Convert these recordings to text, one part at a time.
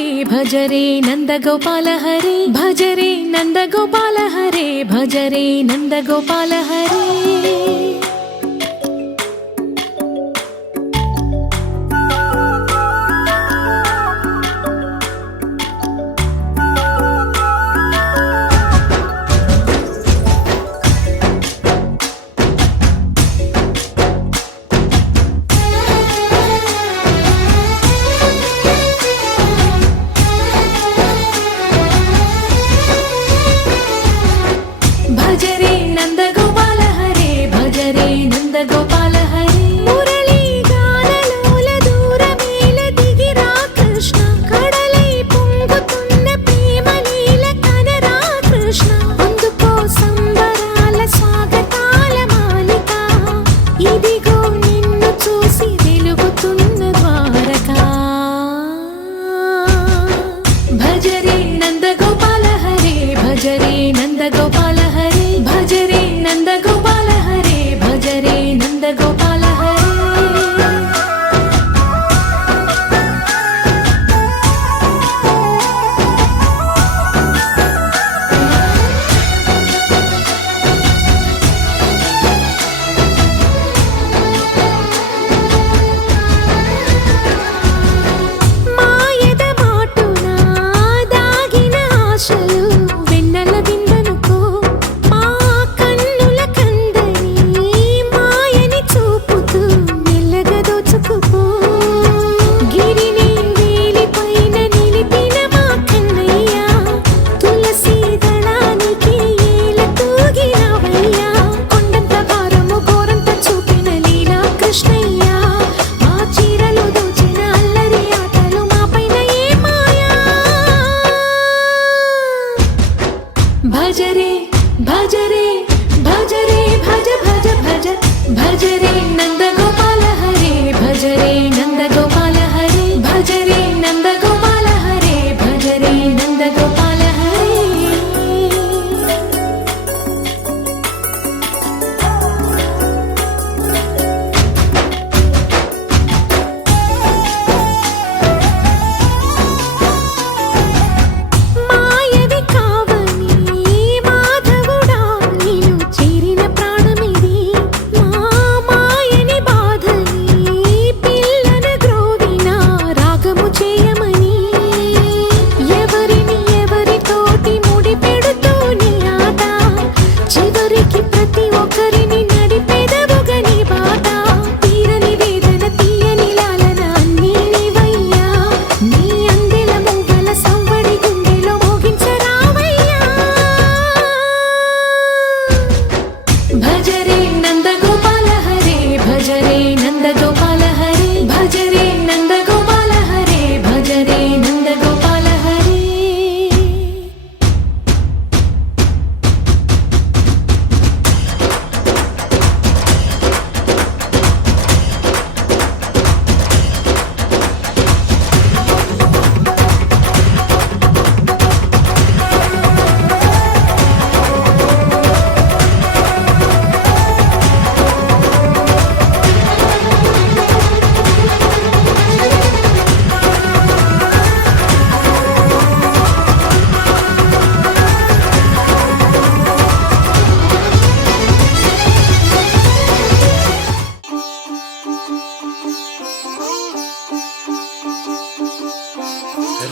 हरे भज रे नंद गोपाल हरे भज रे नंद गोपाल हरे भज रे नंद गोपाल हरे भज रे नंद गोपाल हरे भज रे नंद गोपाल हरे मुरली गानलोल दूरमेल दिगिरा कृष्ण कड़लै పొంగుతున్న ప్రేమలీల కనరా కృష్ణ అందుకో సంబరాల స్వాగతాల మాలిక ఇదిగో నిన్ను చూసి వెలుగుతున్న ద్వారకా భజ రే నంద గోపాల హరే భజ రే నంద గోపాల भज रे नंद गोपाल हरे भज रे नंद गोपाल हरे మాయద మాటునా దాగిన ఆశలు వెన్నెల విందనుకో भज रे भज रे भज रे भज भज भज भज रे नंद गोपाल हरे भज रे नंद गोपाल हरे भज रे नंद गोपाल हरे भज रे नंद गोपाल हरे भज रे नंद गोपाल हरे भज रे नंद गोपाल हरे भज रे नंद गोपाल हरे भज रे नंद गोपाल हरे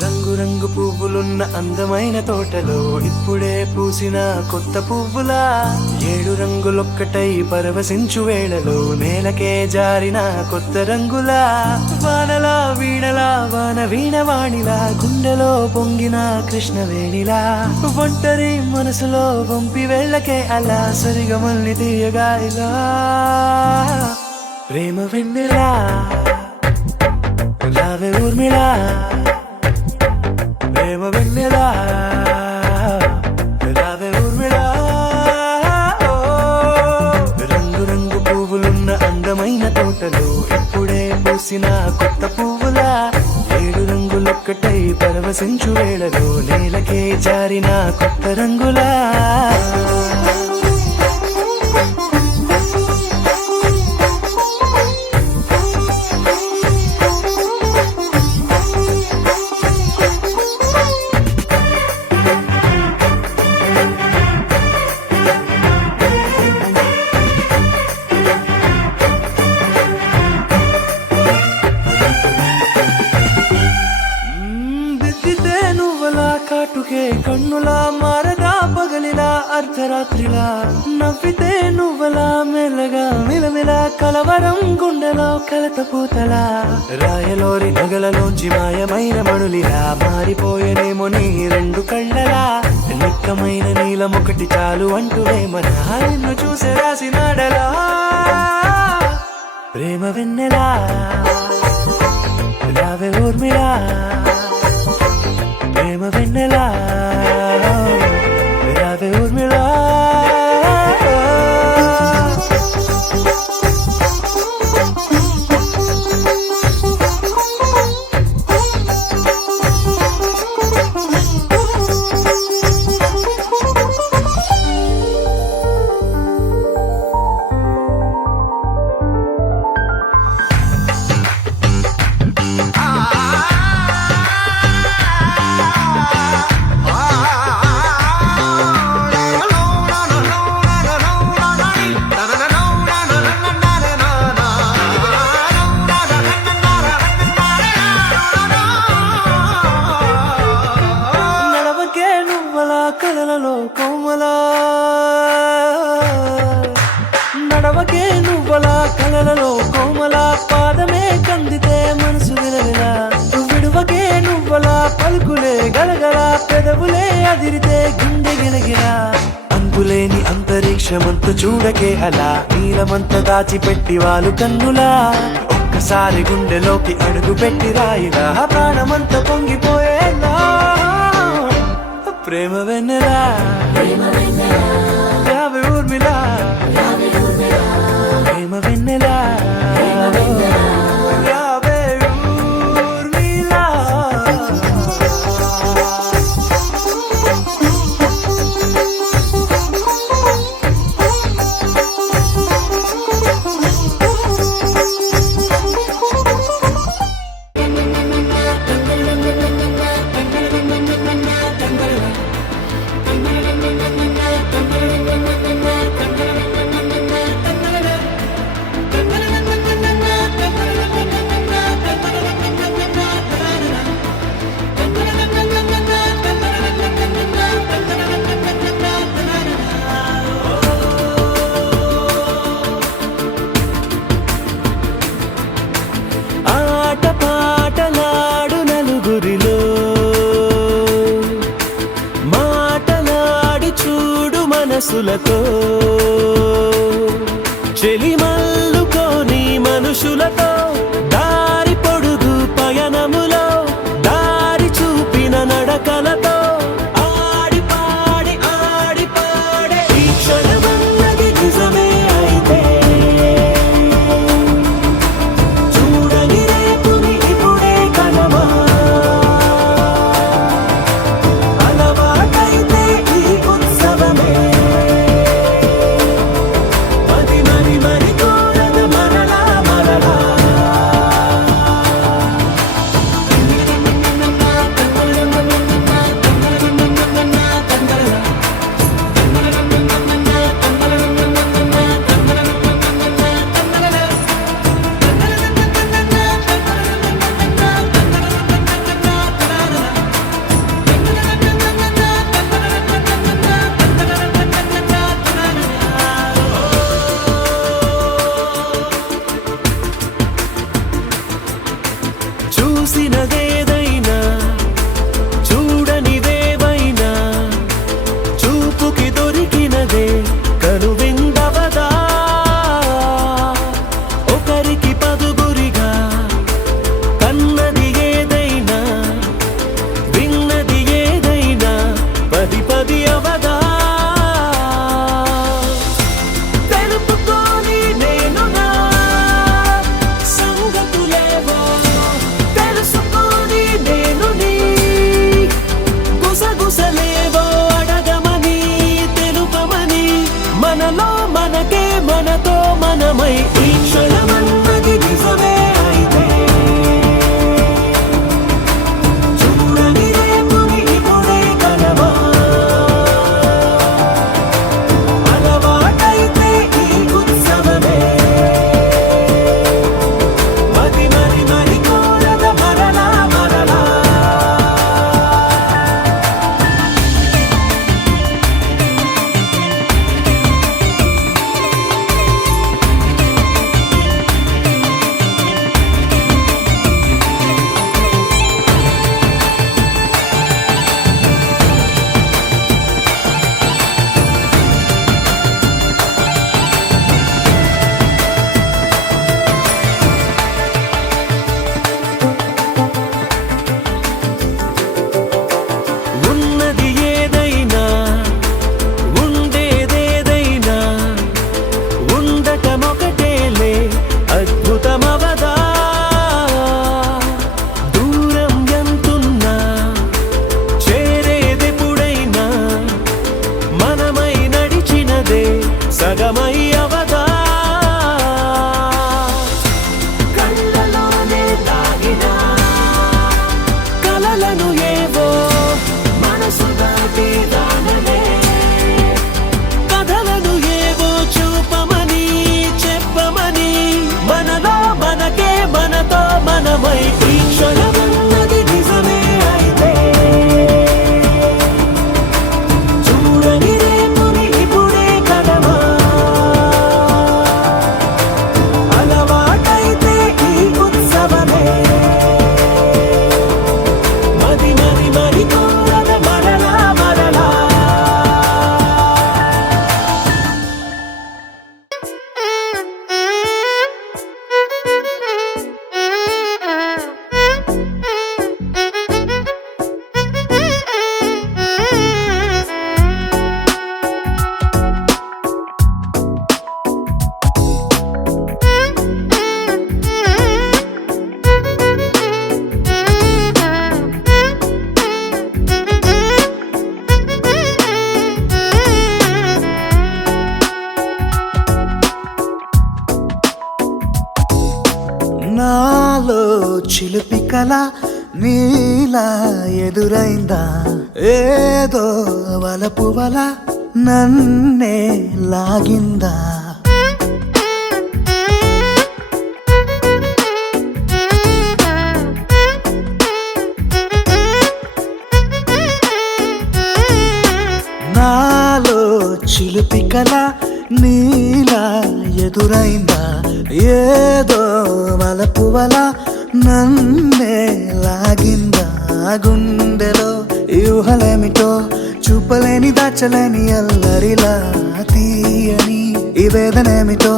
రంగు రంగు పువ్వులున్న అందమైన తోటలో ఇప్పుడే పూసిన కొత్త పువ్వులా ఏడు రంగులొక్కటై పరవశించు వేళలో నేలకే జారిన కొత్త రంగులా వానలా వీణలా వాన వీణవాణిలా గుండెలో పొంగిన కృష్ణవేణిలా ఒంటరి మనసులో వంపి వెళ్ళకే అలా సరిగమల్ని తీయగా ఇలా ప్రేమ వెన్నెలా రావే ఊర్మిళా ప్రేమ వెన్నెలా రావే ఊర్మిళా రంగు రంగు పువ్వులున్న అందమైన తోటలో ఇప్పుడే పూసిన కొత్త పువ్వులా ఏడు రంగులొక్కటై పరవశించు వేళలో నేలకే జారిన కొత్త రంగులా పువ్వులా కాటుకే కన్నులా మారగా పగలిలా అర్ధరాత్రిలా నవ్వితే నువ్వలా మెల్లగా మిలమిలా కలవరం గుండెలో కలత పూతలా రాయలోరి నగలలోంచి మాయమైన మణులిలా మారిపోయేనేమో నీ రెండు కళ్ళలా నిక్కమైన నీలం ఒకటి చాలు అంటూ వేమన నిన్ను చూసే రాసినాడలా ప్రేమ వెన్నెలా రావే ఊర్మిళా ప్రేమ వెన్నెలా రావే ఊర్మిళా కలలలో కోమలా నడవకే నువ్వలా కలలలో కోమలా పాదమే కందితే మనసు విలవిలా విడువకే నువ్వలా పలుకులే గలగల పెదవులే అదిరితే గుండె గిలగిలా అంతులేని అంతరిక్షమంత చూడకే అలా నీలమంత దాచిపెట్టి వాళ్ళు కన్నులా ఒక్కసారి గుండెలోకి అడుగు పెట్టి రాయిగా ప్రాణమంత పొంగిపోయేలా ప్రేమ వెన్నెలా రావే ఊర్మిళా ప్రేమ వెన్నెలా రావే ఊర్మిళా మనసులతో చెలిమల్లుకోని మనుషులతో దారి పొడుగు పయనములో దారి చూపిన నడకలతో ఆడి పాడే ఈ క్షణమన్నది నిజమే అయితే చూడని రేపుని ఇప్పుడే కనమా అలవాటైతే ఈ ఉత్సవమే మరి కోరద కల నీలా ఎదురైందా ఏదో వలపు వల నన్నే లాగిందా నాలో చిలిపి కల నీలా ఎదురైందా ఏదో వలపు వల నన్నే లాగిందా గుండెలో ఊహలేమిటో చూపలేని దాచలేని అల్లరిలా తీయని ఈ వేదనేమిటో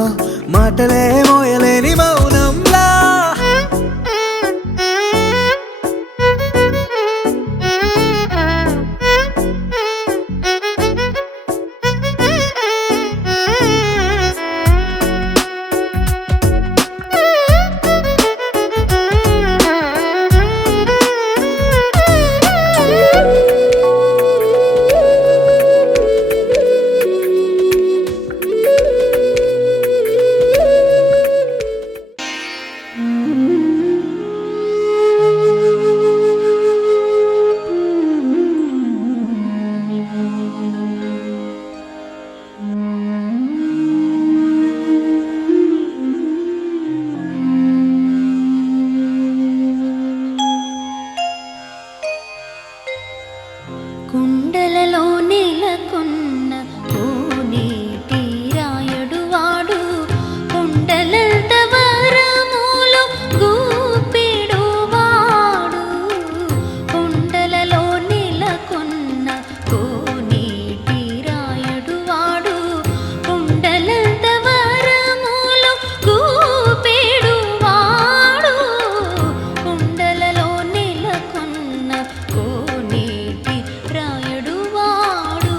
మాటలే మోయలేని మౌనంలా కుండలలో నెలకొన్న కోనేటి రాయుడు వాడు కుండలంత వరములు గూపిడు వాడు కుండలలో నెలకొన్న కోనేటి రాయుడు వాడు కుండలంత వరములు గూపిడు వాడు కుండలలో నెలకొన్న కోనేటి రాయుడు వాడు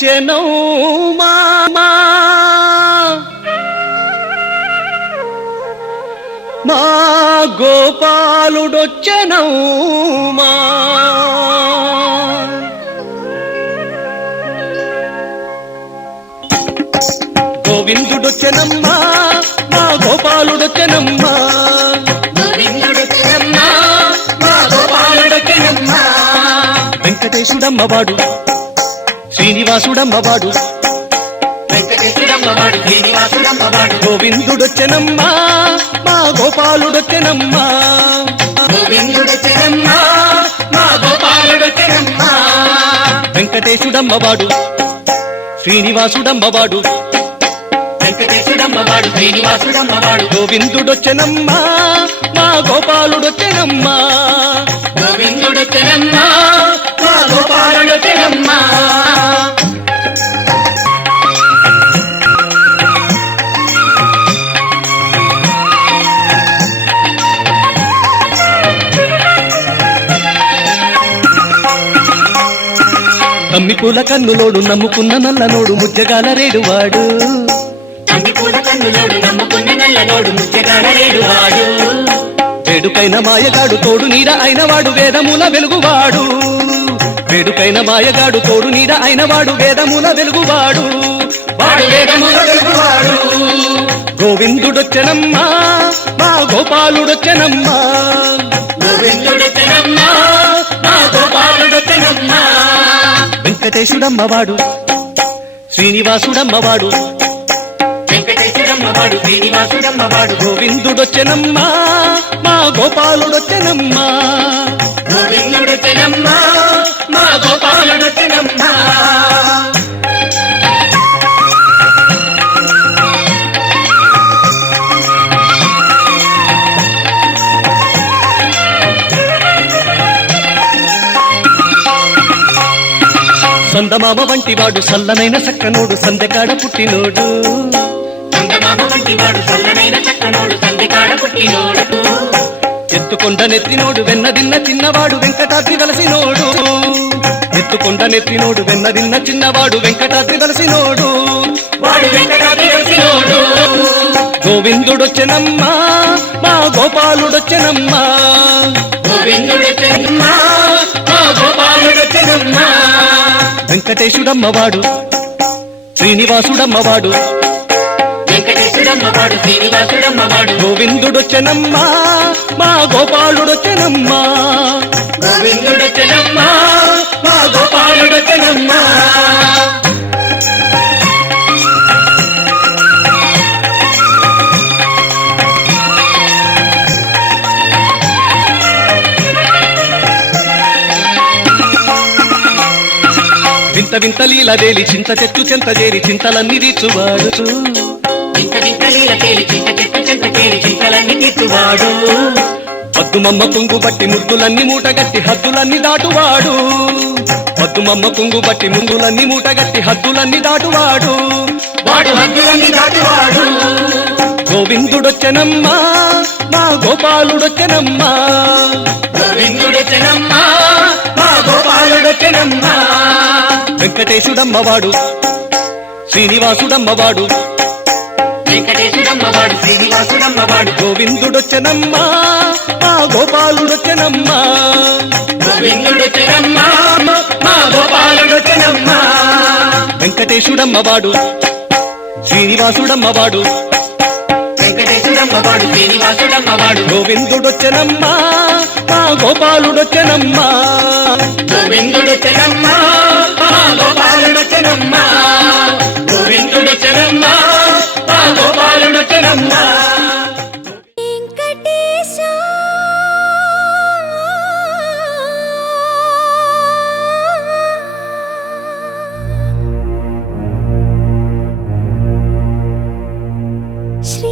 గోవిందుడొచ్చెనౌమా మా గోపాలుడొచ్చెనౌమా గోవిందుడొచ్చెనమ్మా మా గోపాలుడొచ్చెనమ్మా గోవిందుడొచ్చెనమ్మా మా గోపాలుడొచ్చెనమ్మా వెంకటేశుడమ్మవాడు శ్రీనివాసుడమ్మవాడు వెంకటేశుడమ్మవాడు శ్రీనివాసుడమ్మవాడు గోవిందుడొచ్చెనమ్మా మా గోపాలుడొచ్చెనమ్మా గోవిందుడొచ్చెనమ్మా మా గోపాలుడొచ్చెనమ్మా వెంకటేశుడమ్మవాడు శ్రీనివాసుడమ్మవాడు వెంకటేశుడమ్మవాడు శ్రీనివాసుడమ్మవాడు గోవిందుడొచ్చెనమ్మా మా గోపాలుడొచ్చెనమ్మా గోవిందుడొచ్చెనమ్మా మా గోపాలుడొచ్చెనమ్మా తమ్మి పూల కన్నులోడు నమ్ముకున్న నల్లనోడు ముజ్జగాల రేడువాడు తమ్మి పూల కన్నులోడు నమ్ముకున్న నల్లనోడు ముజ్జగాల రేడువాడు వేడుకైన మాయగాడు తోడు నీడ అయినవాడు వేదముల వెలుగువాడు వేడుకైన మాయగాడు తోడు నీడ అయినవాడు వేదముల వెలుగువాడు వాడు వేదముల వెలుగువాడు గోవిందుడొచ్చెనమ్మా మా గోపాలుడొచ్చెనమ్మా గోవిందుడొచ్చెనమ్మా మా గోపాలుడొచ్చెనమ్మా వెంకటేశుడమ్మవాడు శ్రీనివాసుడమ్మవాడు వెంకటేశుడమ్మవాడు శ్రీనివాసుడమ్మవాడు గోవిందుడొచ్చెనమ్మా మా గోపాలుడొచ్చెనమ్మా గోవిందుడొచ్చెనమ్మా మా గోపాలుడొచ్చెనమ్మా సందమామ వంటివాడు సల్లనైన చక్కనోడు సందెకాడ పుట్టినోడు సందమామ వంటివాడు సల్లనైన చక్కనోడు సందెకాడ పుట్టినోడు ఎత్తుకొండ నెత్తినోడు వెన్నదిన్న చిన్నవాడు వెంకటాద్రి వలసినోడు ఎత్తుకొండ నెత్తినోడు వెన్నదిన్న చిన్నవాడు వెంకటాద్రి వలసినోడు వాడు వెంకటాద్రి వలసినోడు గోవిందుడొచ్చెనమ్మా మా గోపాలుడొచ్చెనమ్మా గోవిందుడొచ్చెనమ్మా మా గోపాలుడొచ్చెనమ్మా వెంకటేశుడమ్మవాడు శ్రీనివాసుడమ్మవాడు వెంకటేశుడమ్మవాడు శ్రీనివాసుడమ్మవాడు గోవిందుడొచ్చెనమ్మా మా గోపాలుడొచ్చెనమ్మా గోవిందుడొచ్చెనమ్మా మా గోపాలుడొచ్చెనమ్మా వింత వింత లీల వేలి చింత చెట్టు చెంత చేరి చింతలన్నీ తీర్చువాడు వింత వింత లీల తేలి చింత చెట్టు చెంత చేరి చింతలన్నీ తీర్చువాడు పద్దుమమ్మ కుంగు బట్టి ముద్దులన్నీ మూటగట్టి హద్దులన్నీ దాటువాడు పద్దుమమ్మ కుంగు బట్టి ముందులన్నీ మూటగట్టి హద్దులన్నీ దాటువాడు వాడు హద్దులన్నీ దాటువాడు గోవిందుడొచ్చెనమ్మా మా గోపాలుడొచ్చెనమ్మా గోవిందుడొచ్చెనమ్మా మా గోపాలుడొచ్చెనమ్మా వెంకటేశుడమ్మవాడు శ్రీనివాసుడమ్మవాడు వెంకటేశుడమ్మవాడు శ్రీనివాసుడమ్మవాడు గోవిందుడొచ్చెనమ్మా మా గోపాలుడొచ్చెనమ్మా గోవిందుడొచ్చెనమ్మా మా గోపాలుడొచ్చెనమ్మా వెంకటేశుడమ్మవాడు శ్రీనివాసుడమ్మవాడు వెంకటేశుడమ్మవాడు శ్రీనివాసుడమ్మవాడు గోవిందుడొచ్చెనమ్మా మా గోపాలుడొచ్చెనమ్మా గోవిందుడొచ్చెనమ్మా మా గోపాలుడొచ్చెనమ్మా గోవిందుడొచ్చెనమ్మా మా గోపాలుడొచ్చెనమ్మా వెంకటేశా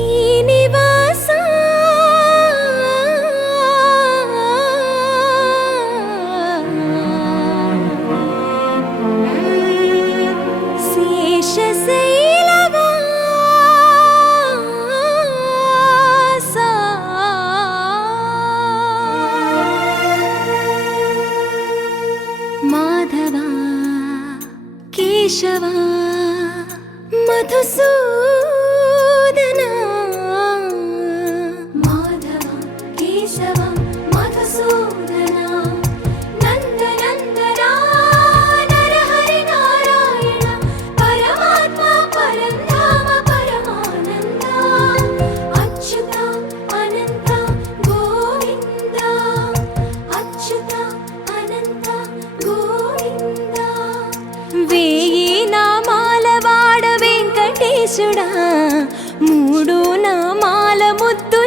శ్రీనివాసా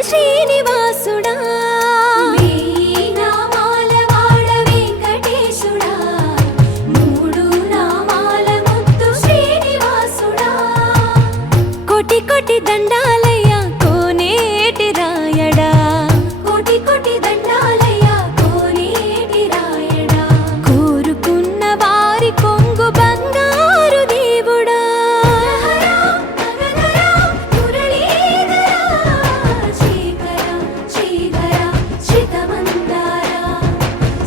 శ్రీనివాసుడా వేయి నామాల వాడ వెంకటేశుడా మూడు నామాల ముద్దు శ్రీనివాసుడా కోటి కోటి దండాలయ్యా కోనేటి రాయడా కోటి కోటి దండాలయ్యా కోనేటి రాయడా కోరుకున్న వారి కొంగు బంగారు దేవుడా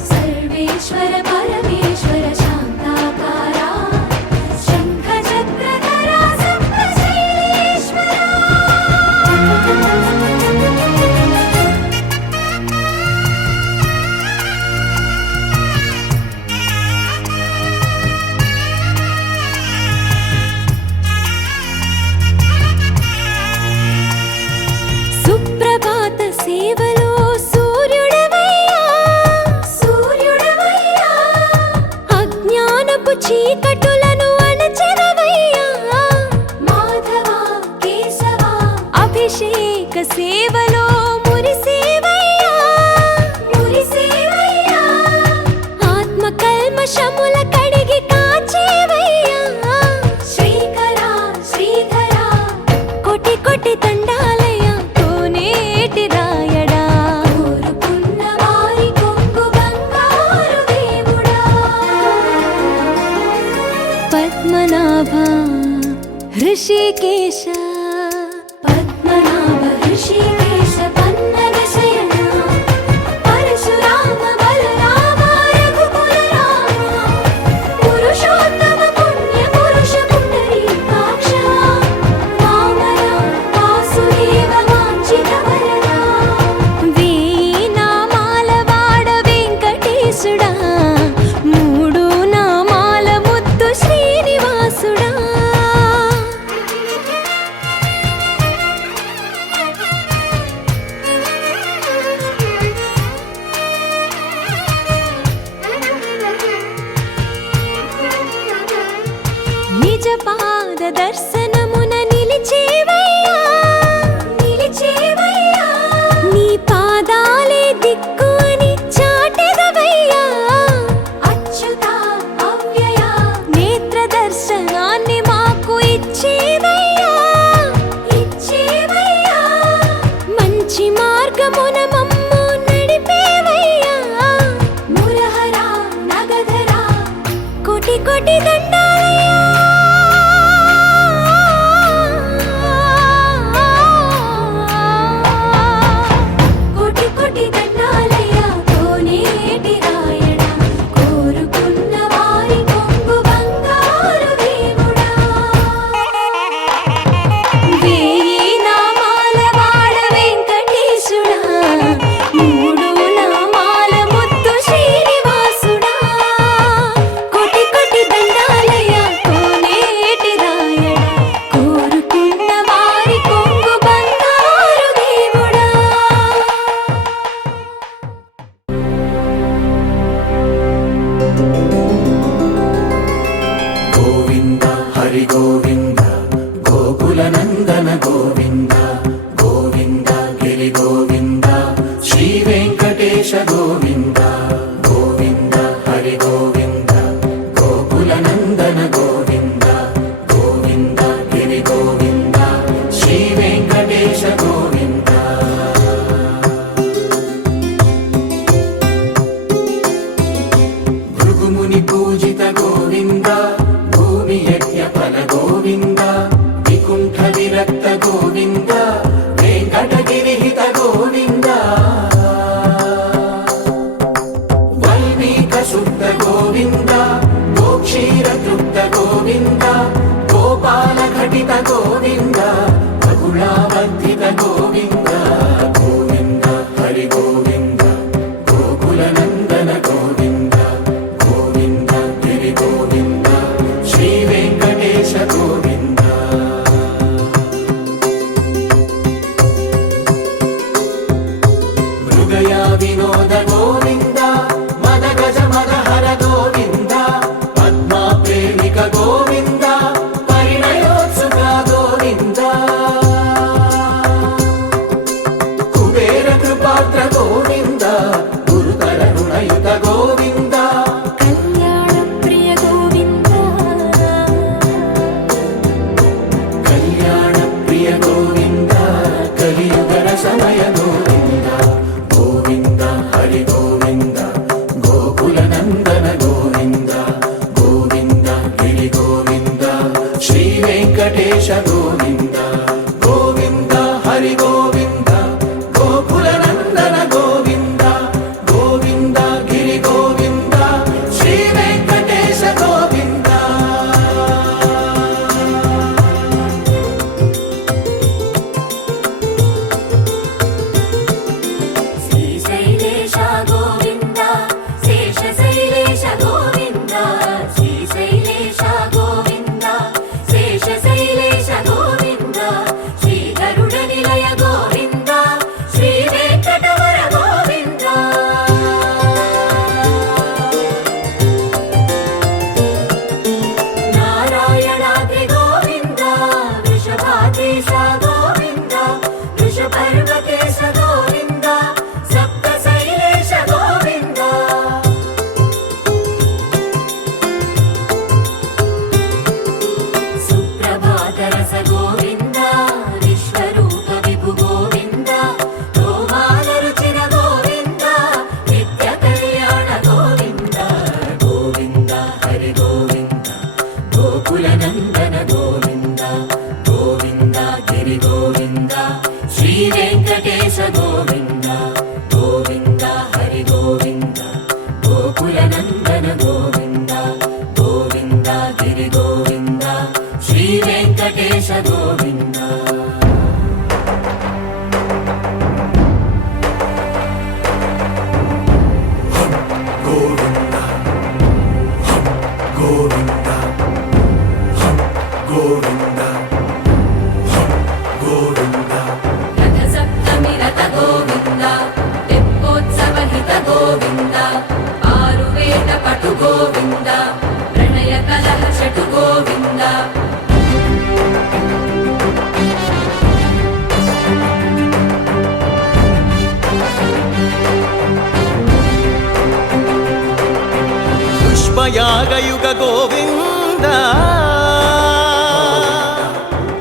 సర్వేశ్వర పరమేశ్వర శాంతాకారా శంఖ చక్రధరా సప్తశైలేశ్వరా సుప్రభాత సేవలో సూర్యుడవయ్యా సూర్యుడవయ్యా అజ్ఞానపు చీకటులను అణచెదవయ్యా మాధవ కేశవ అభిషేక సేవలో మురిసేవయ్యా మురిసేవయ్యా ఆత్మ కల్మషముల కడిగి కాచేవయ్యా శ్రీకర శ్రీధర కోటి కోటి దండాలయ్యా కోనేటి రాయడా కోరుకున్న వారి కొంగు బంగారు దేవుడా పద్మనాభ హృషికేశ పద్మనాభ హృషికేశ పన్నగ శయన పరశురామ బలరామ రఘుకుల రామ పురుషోత్తమ పుణ్య పురుష పుండరీకాక్ష వామన వాసుదేవ వాంఛిత వరదా వేయి నామాల వాడ వెంకటేశుడా మూడు నామాల ముద్దు శ్రీనివాసుడా నిజ పాద దర్శనమున నిలిచేవయ్యా నిలిచేవయ్యా నీ పాదాలే దిక్కు అని చాటెదవయ్యా అచ్యుత అవ్యయ నేత్ర దర్శనాన్ని మాకు ఇచ్చేవయ్యా ఇచ్చేవయ్యా మంచి మార్గమున మమ్ము నడిపేవయ్యా మురహర నగధర కోటి కోటి దండాలయ్యా కోటి కోటి దండాలయ్యా కోనేటి రాయడా కోరుకున్న వారి కొంగు బంగారు దేవుడా వేయి నామాల వాడ వెంకటేశుడా మూడు నామాల ముద్దు శ్రీనివాసుడా కోటి కోటి దండాలయ్యా కోనేటి రాయడా కోరుకున్న వారి కొంగు బంగారు దేవుడా గోవింద హరి గోవింద గోకుల నందన గోవింద గోవింద గిరి గోవింద శ్రీ వెంకటేశ గోవింద గోవింద హరి గోవింద గోకుల నందన గోవింద గోవింద గిరి గోవింద శ్రీ వెంకటేశ గోవింద భృగుముని పూజిత గోవింద భూమి యజ్ఞ ఫల గోవింద వికుంఠ విరక్త గోవింద వెంకటగిరిహిత గోవింద వైదిక శుద్ధ గోవింద గోక్షీర తృప్త గోవింద గోపాల ఘటిత గోవింద బహుళావర్ధిత గోవింద గోవింద హరి గోవింద గోకుల నందన గోవింద గోవింద గిరి గోవింద శ్రీ వెంకటేశ గోవింద మృగయా వినోద గోవింద మద గజ మదహర గోవింద పద్మా ప్రేమిక గోవింద పరిణయోత్సుక గోవింద నిలయ గోవింద గోవింద హరి గోవింద గోకుల నందన గోవింద గోవింద గిరి గోవింద శ్రీ వెంకటేశ గోవింద గోవింద హరి గోవింద గోకుల నందన గోవింద గోవింద గిరి గోవింద శ్రీ వెంకటేశ గోవింద శ్రీశైలేశ గోవింద శేషశైలేశ గోవింద శ్రీశైలేశ గోవింద శేషశైలేశ గోవింద శ్రీ గరుడ నిలయ గోవింద శ్రీ వెంకటవర గోవింద నారాయణాద్రి గోవింద వృషభాద్రీశ గోవింద వృషపర్వతేశ గోవింద సప్తశైలేశ గోవింద సుప్రభాతరస గోవింద విశ్వరూప విభు గోవింద గోమాల రుచిర గోవింద నిత్య కళ్యాణ గోవింద గోవింద హరి గోవింద గోకుల నందన గోవింద గోవింద గిరి గోవింద శ్రీ వెంకటేశ గోవింద గోవింద హరి గోవింద గోకుల నందన గోవింద గోవింద గిరి గోవింద శ్రీ వెంకటేశ గోవింద గోవింద గోవింద గోవింద గోవింద రథ సప్తమి రథ గోవింద తెప్పోత్సవ హిత గోవింద ఆరువేద పటు గోవింద ప్రణయ కలహ షటు గోవింద పుష్పయాగయుగ గోవింద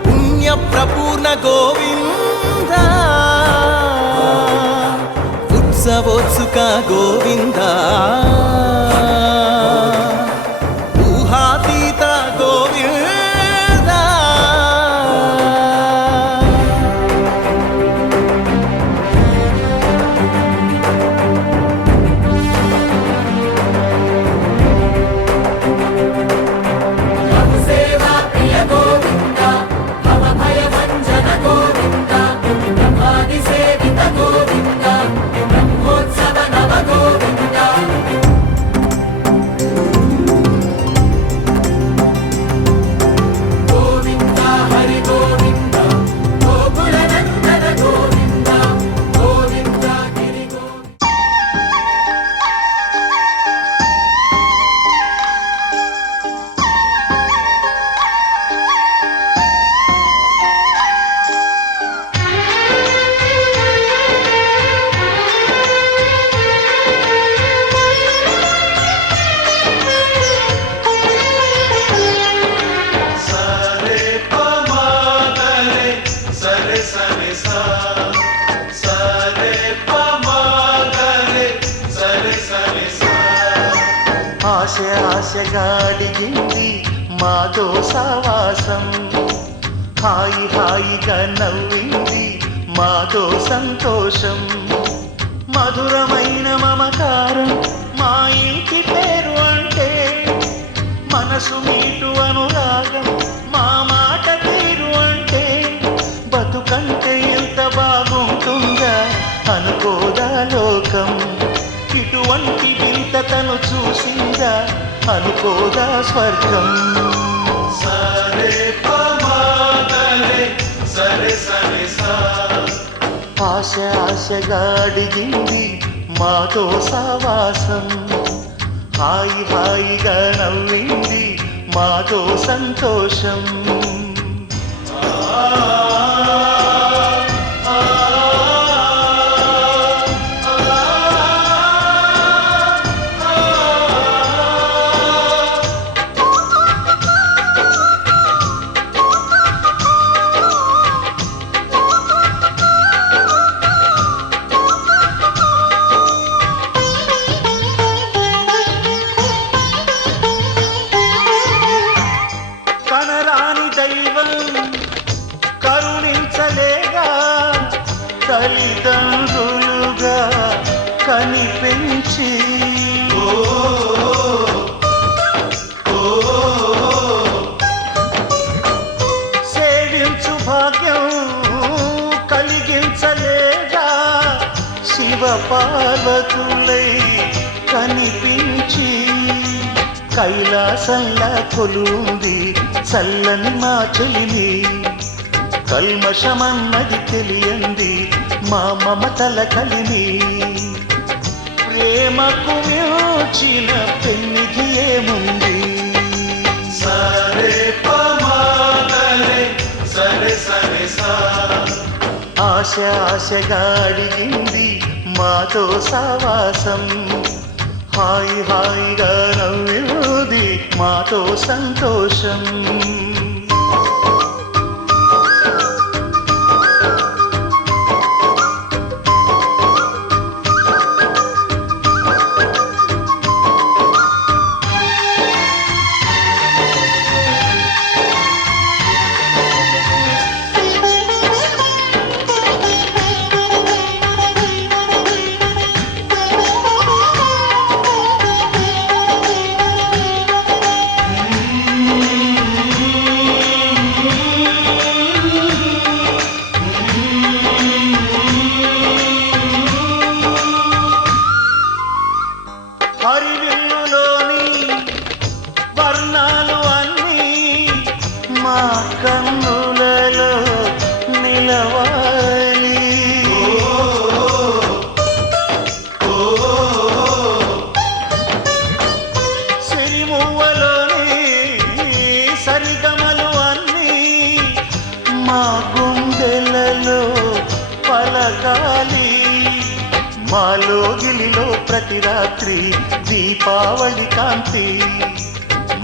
పుణ్య ప్రపూర్ణ గోవింద ఉత్సవోత్సుక గోవింద ఊహాతీత గోవింద సేవా ప్రియ గోవింద భవ భయ భంజన గోవింద బ్రహ్మాది సేవిత గోవింద బ్రహ్మోత్సవ నవ గోవింద గోవింద హరి గోవింద గోకుల నందన గోవింద గోవింద గిరి గోవింద ఆశ ఆశగాడిగింది మాతో సావాసం హాయి హాయిగా నవ్వింది మాతో సంతోషం మధురమైన మమకారం మా ఇంటి పేరు అంటే మనసు మీటు అనురాగం మా మాట తీరు అంటే బతుకంటే ఎంత బాగుంటుందా అనుకోదా లోకం ఇటువంటి వింతతను చూసిందా అనుకోదా స్వర్గం సరే పమాదరే సరే సరే సా ఆశ ఆశగా అడిగింది మాతో సావాసం హాయి హాయిగా నవ్వింది మాతో సంతోషం కనిపించి సేవించు భాగ్యం కలిగించలేదా శివ పార్వతులై కనిపించి కైలాసంలా కొలుంది చల్లని మా చెలిమి కల్మషమన్నది తెలియంది మా మమతల కలిమి ప్రేమకు మించిన పెన్నిధి ఏముంది సరే పమాగరే సరే సరే సా ఆశ ఆశగా అడిగింది మాతో సావాసం హాయి హాయిగా నవ్వింది మాతో సంతోషం హరివిల్లులోని వర్ణాలు అన్నీ మా కన్నులలో నిలవాలి సిరిమువ్వలోని సరిగమలు అన్నీ మా గుండెలలో పలకాలి మాలో గిలిలో ప్రతి రాత్రి దీపావళి కాంతి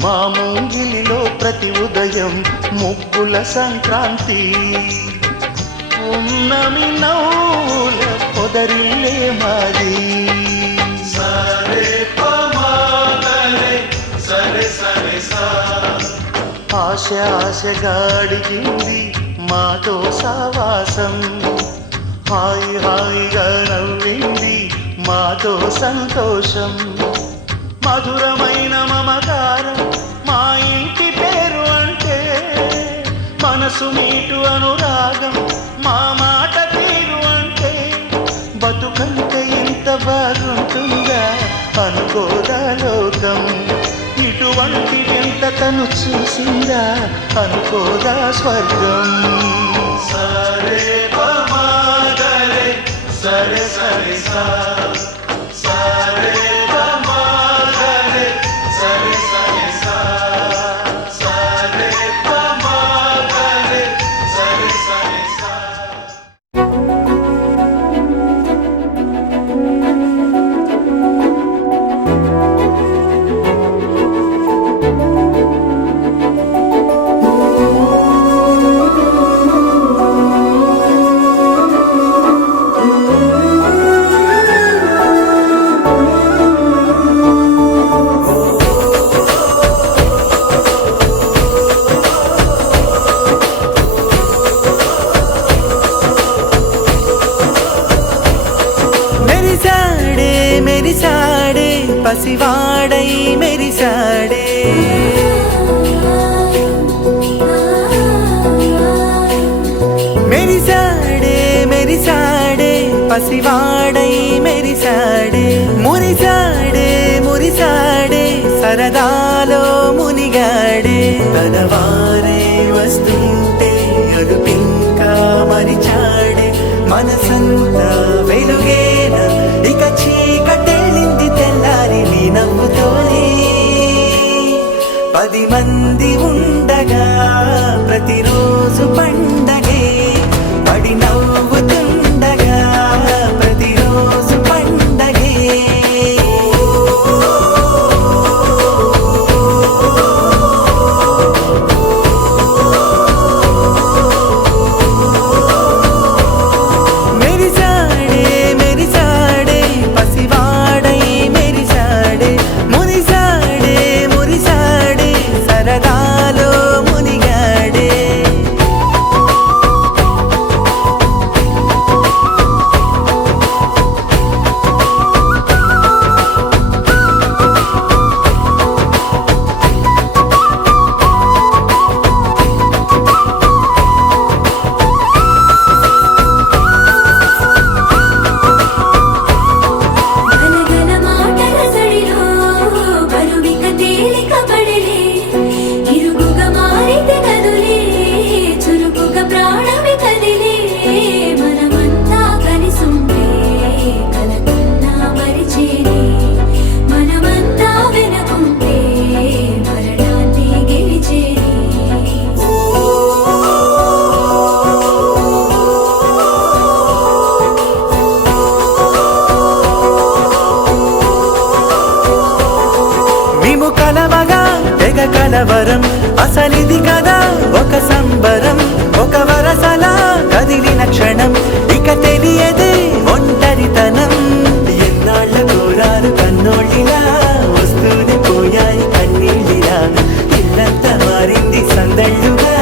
మా ముంగిలిలో ప్రతి ఉదయం ముగ్గుల సంక్రాంతి ఉన్నమి నవ్వుల పొదరిల్లే మాది సరే పమాగరే సరే సరే సా ఆశ ఆశగా అడిగింది మాతో సావాసం హాయి హాయిగా నవ్వింది మాతో సంతోషం మధురమైన మమకారం మా ఇంటి పేరు అంటే మనసు మీటు అనురాగం మా మాట తీరు అంటే బతుకంటే ఇంత బాగుంటుందా అనుకోదా లోకం ఇటువంటి వింత తను చూసిందా అనుకోదా స్వర్గం సరే పమాగరే సరే సరే సా సరే పమాగరే సరే సరే సా సరే పమాగరే సరే సరే సా మెరిసాడే పసివాడై మెరిసాడే మెరిసాడే మెరిసాడే పసివాడై మెరిసాడే మురిసాడే మురిసాడే సరదాలో మునిగాడే తనవారే వస్తుంటే అదుపింకా మరిచాడే మనసంతా వెలుగేనా ఇక చీకటెళ్ళింది తెల్లారి నీ నవ్వుతోనే 10 మంది ఉండగా ప్రతిరోజు పండగే పడి నవ్వుతుండగా ప్రతిరోజు పండగే మెరిసాడే మెరిసాడే పసివాడై మెరిసాడే మురిసాడే మురిసాడే సరదాలో మునిగాడే తెగ కలవరం అసలిది కదా ఒక సంబరం ఒక వరసలా కదిలిన క్షణం ఇక తెలియదే ఒంటరితనం ఎన్నాళ్ళ కోరాలు కన్నోళ్ళిలా వస్తూనే పోయాయి కన్నీళ్ళిలా ఇల్లంతా మారింది సందళ్ళుగా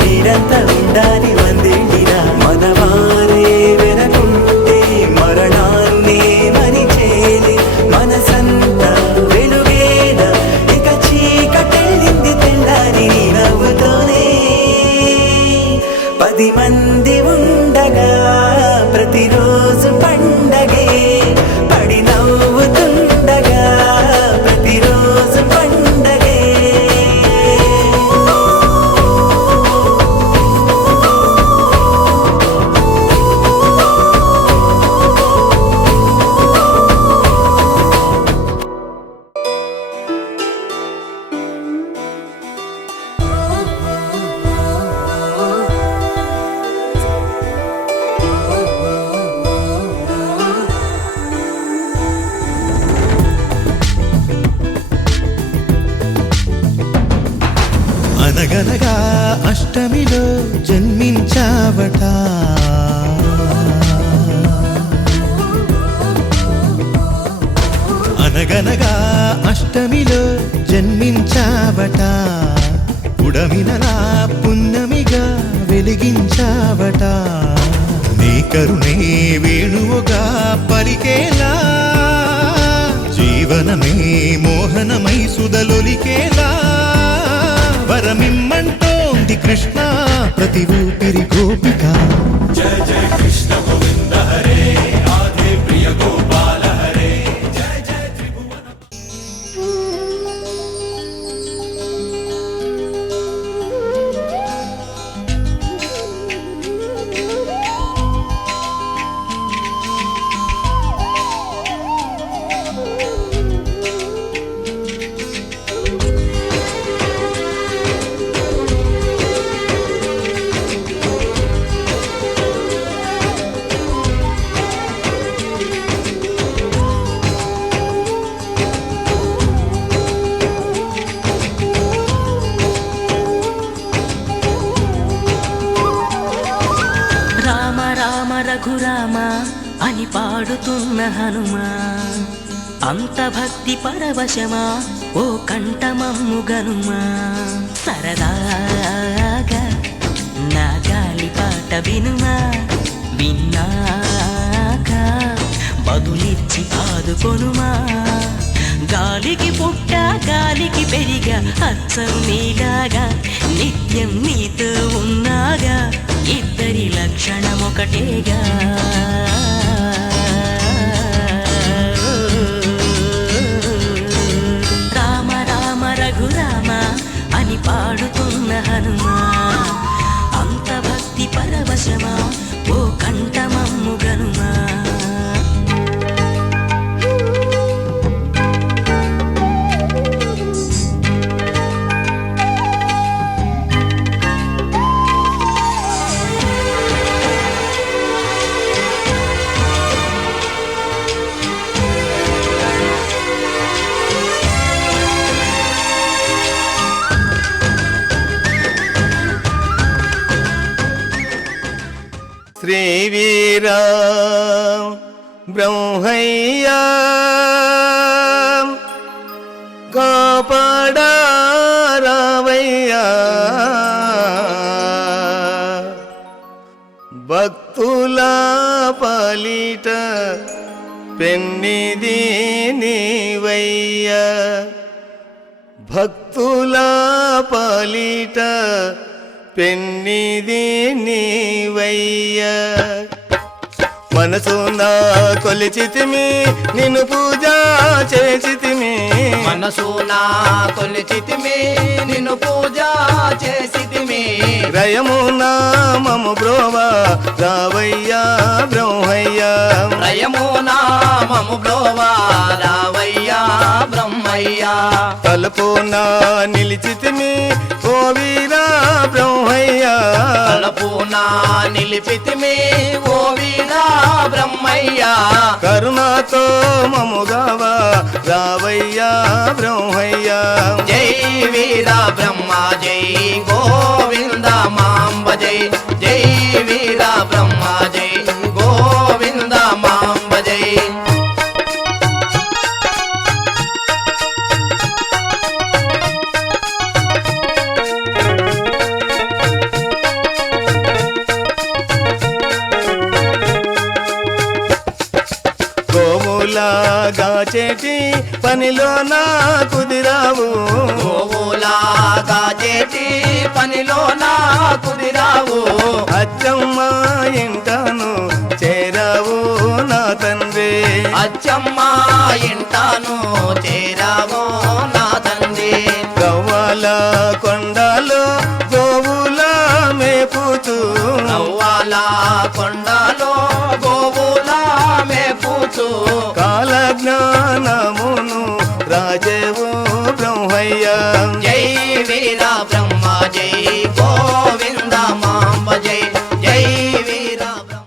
మీరంతా ఉండాలి వందేళ్ళిలా మనవారే వెనకుంటే మరణాన్నే మరిచేది మనసంతా వెలుగేన ఇక చీకటెళ్ళింది తెల్లారి నీ నవ్వుతోనే 10 మంది ఉండగా ప్రతిరోజు పండగే పడి నవ్వుతుండగా ప్రతిరోజు పండగే అనగనగా అష్టమిలో జన్మించావట అనగనగా అష్టమిలో జన్మించావట ఉడమినలా పున్నమిగా వెలిగించావట నీ కరుణే వేణువుగా పలికేలా జీవనమే మోహనమై సుధలొలికేలా వరమిమ్మంటోంది కృష్ణ ప్రతి ఊపిరి గోపిక జయ జయ కృష్ణ గోవింద హరే రాధే ప్రియ గోపాల హరే జయ జయ త్రిభువన రఘురామ అని పాడుతున్న హనుమా అంత భక్తి పరవశమా ఓ కంఠమమ్ము గనుమా సరదాగా నా గాలి పాట వినుమా విన్నాక బదులిచ్చి ఆదుకొనుమా గాలికి పుట్ట గాలికి పెరిగా అచ్చం నీలాగా నిత్యం నీతో ఉన్నాగా ఇద్దరి లక్షణం ఒకటేగా రామ రామ రఘురామ అని పాడుతున్న హనుమా అంత భక్తి పరవశమా ఓ కంఠమమ్ము గనుమా శ్రీ వీరా బ్రహ్మయ్యా కాపాడా రావయ్యా భక్తుల పాలిట పెన్నిది నీవయ్యా భక్తుల పాలిట పెన్నిది నీవయ్యా మనసు నా కొలిచితిమి నిన్ను పూజ చేసితిమి మనసు నా కొలిచితిమి నిన్ను పూజ చేసితిమి రయము నామము బ్రోవా రావయ్యా బ్రహ్మయ్యా రయము నామము బ్రోవా రావయ్యా బ్రహ్మయ్యా తలపు నా నిలిచితిమి ఓ వీరా బ్రహ్మయ్యా తలపు నా నిలిపితిమి ఓ వీరా బ్రహ్మయ్యా కరుణాతో మముగావా రావయ్యా బ్రహ్మయ్యా జై వీర బ్రహ్మ జై గోవింద మాంబ జై జై వీర బ్రహ్మ జై గోవింద మాంబ జై గోవులాగా చేటి పనిలో నా కుదిరావు గోవులాగా చేటి పనిలో నా కుదిరావు అచ్చమ్మ ఇంటను చేరావు నా తండ్రి అచ్చమ్మ ఇంటాను చేరావో నా తండ్రి గవ్వాల కొండలో గోవుల మేపుతూ నవ్వాల కొండలో గోవుల మేపుచు కాలజ్ఞానమును రాజేవు బ్రహ్మయ్య జై వీర బ్రహ్మ జై గోవింద మాంబ జై జై వీర బ్రహ్మ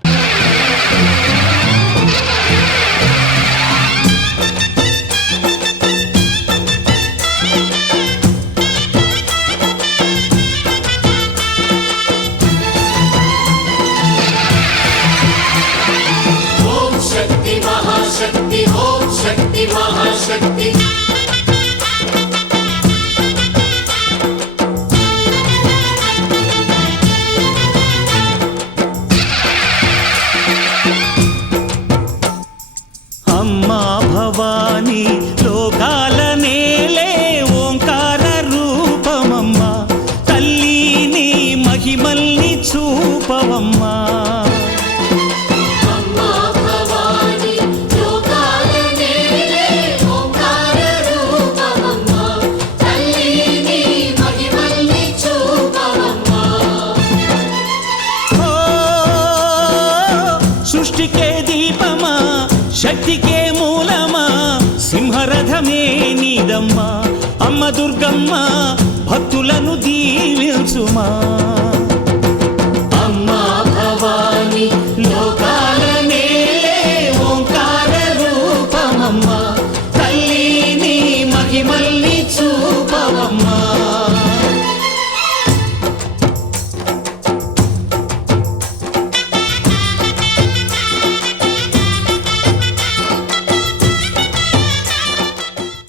ఓం శక్తి మహాశక్తి ఓం శక్తి మహాశక్తి అమ్మా భవానీ లోకాల నేలే ఓంకార రూపమమ్మా తల్లిని మహిమల్ని చూపవమ్మా అమ్మా భవాని లోకాల నేలే ఓంకార రూపమమ్మా తల్లిని మహిమల్ని చూపవమ్మా ఓ సృష్టికే దీపమా శక్తికే మూలమా సింహరథమే నీదమ్మా అమ్మ దుర్గమ్మ భక్తులను దీవించుమా అమ్మా భవాని లోకాల నేలే ఓంకార రూపమమ్మా తల్లిని మహిమల్ని చూపవమ్మా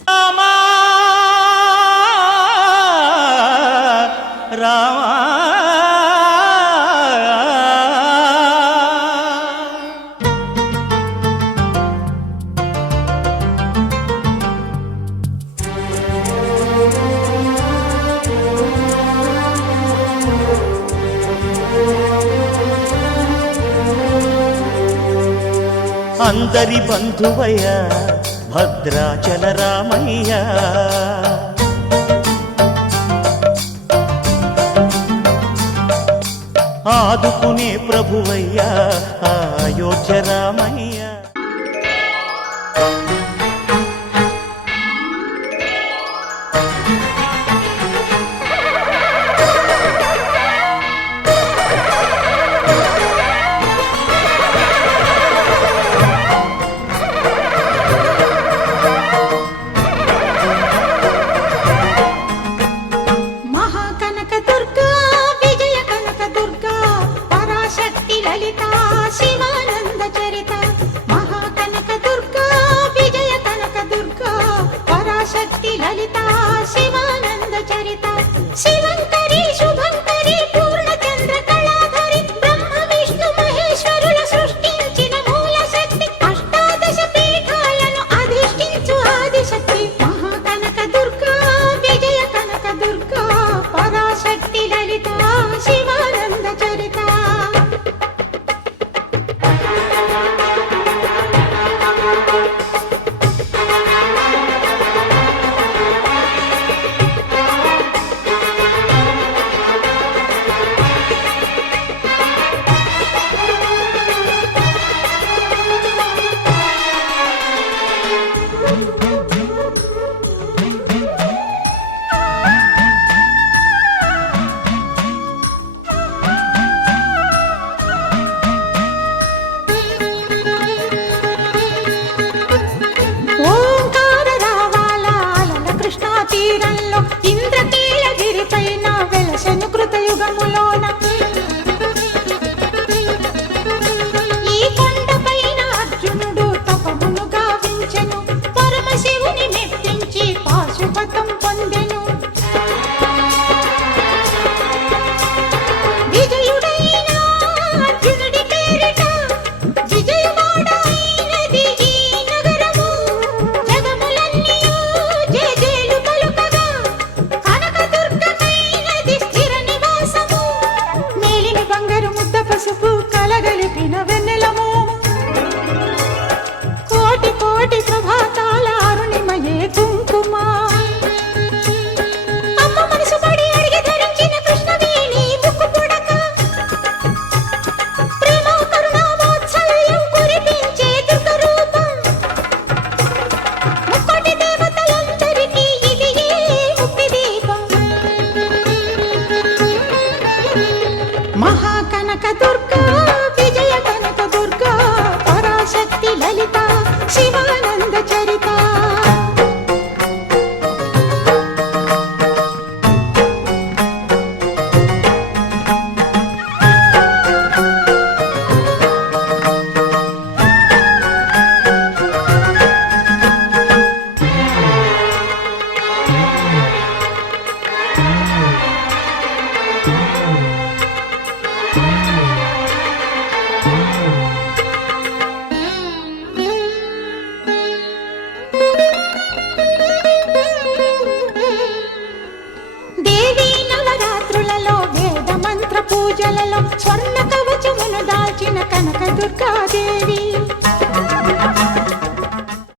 రామా రామా అందరి బంధువయ్య భద్రాచల రామయ్య ఆదుకునే ప్రభువయ్య అయోధ్య రామయ్య మహాకనక దుర్గా విజయ కనక దుర్గా పరాశక్తి లలిత శివానంద చరిత దుర్గాదేవి